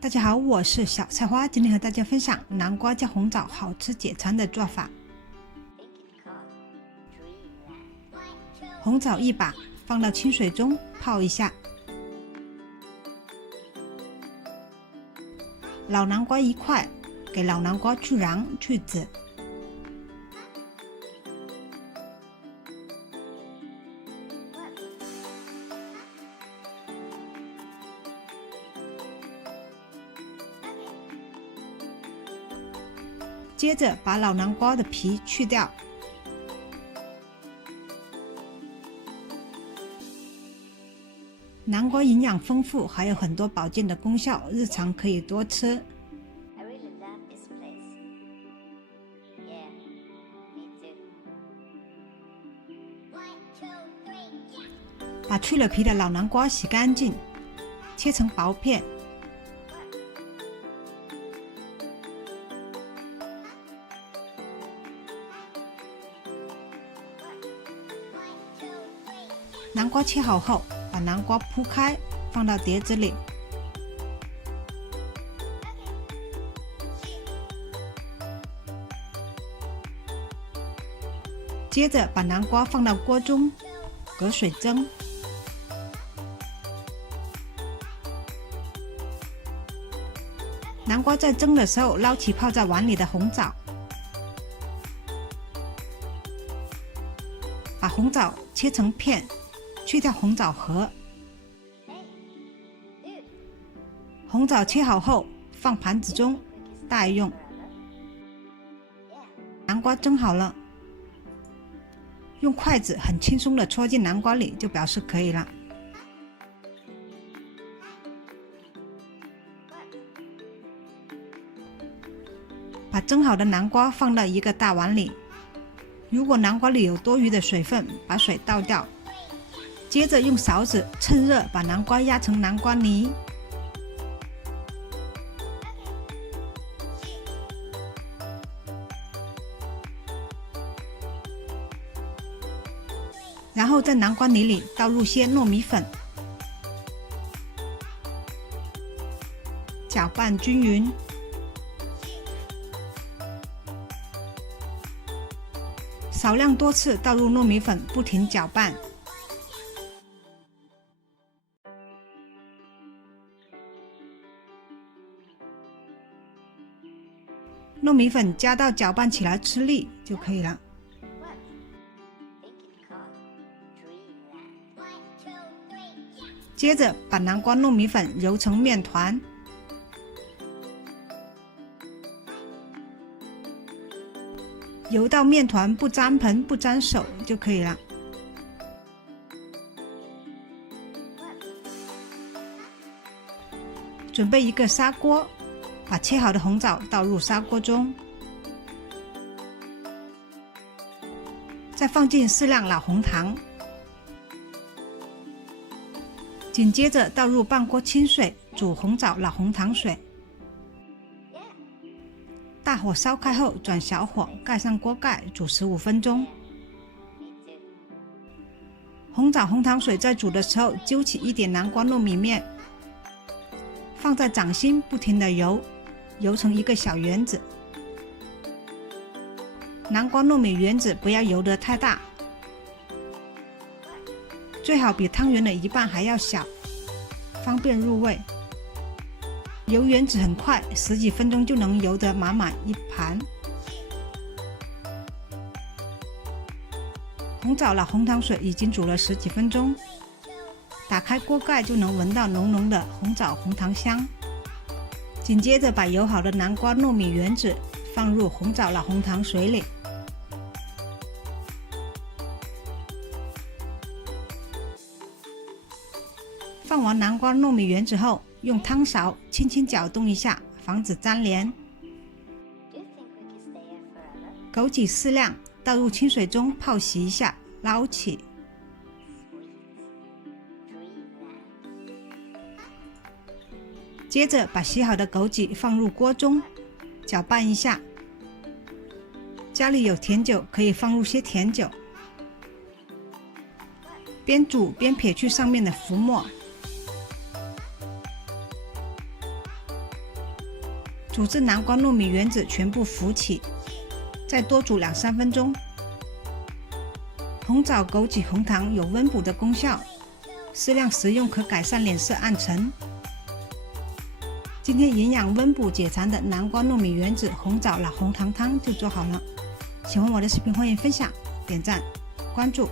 大家好，我是小菜花，今天和大家分享南瓜加红枣好吃解馋的做法。红枣1把，放到清水中泡一下。老南瓜1块，给老南瓜去瓤去籽。接着把老南瓜的皮去掉，南瓜营养丰富，还有很多保健的功效，日常可以多吃。把去了皮的老南瓜洗干净，切成薄片。南瓜切好后，把南瓜铺开，放到碟子里。接着把南瓜放到锅中，隔水蒸。南瓜在蒸的时候，捞起泡在碗里的红枣，把红枣切成片。去掉红枣核，红枣切好后放盘子中待用。南瓜蒸好了，用筷子很轻松地戳进南瓜里，就表示可以了。把蒸好的南瓜放到一个大碗里，如果南瓜里有多余的水分，把水倒掉。接着用勺子趁热把南瓜压成南瓜泥，然后在南瓜泥里倒入些糯米粉，搅拌均匀。少量多次倒入糯米粉，不停搅拌。糯米粉加到搅拌起来吃力就可以了。接着把南瓜糯米粉揉成面团，揉到面团不沾盆不沾手就可以了。准备一个砂锅，把切好的红枣倒入砂锅中，再放进适量老红糖，紧接着倒入半锅清水煮红枣老红糖水。大火烧开后转小火，盖上锅盖煮15分钟。红枣红糖水在煮的时候，揪起一点南瓜糯米面，放在掌心不停地揉，揉成一个小圆子。南瓜糯米圆子不要揉得太大，最好比汤圆的一半还要小，方便入味。揉圆子很快，10几分钟就能揉得满满一盘。红枣老红糖水已经煮了10几分钟，打开锅盖就能闻到浓浓的红枣红糖香。紧接着把揉好的南瓜糯米圆子放入红枣老红糖水里，放完南瓜糯米圆子后，用汤勺轻轻搅动一下，防止粘连。枸杞适量，倒入清水中泡洗一下，捞起。接着把洗好的枸杞放入锅中，搅拌一下。家里有甜酒，可以放入些甜酒。边煮边撇去上面的浮沫。煮至南瓜糯米原子全部浮起，再多煮2-3分钟。红枣、枸杞、红糖有温补的功效，适量食用可改善脸色暗沉。今天营养温补解馋的南瓜糯米原子红枣老红糖汤就做好了。喜欢我的视频，欢迎分享、点赞、关注。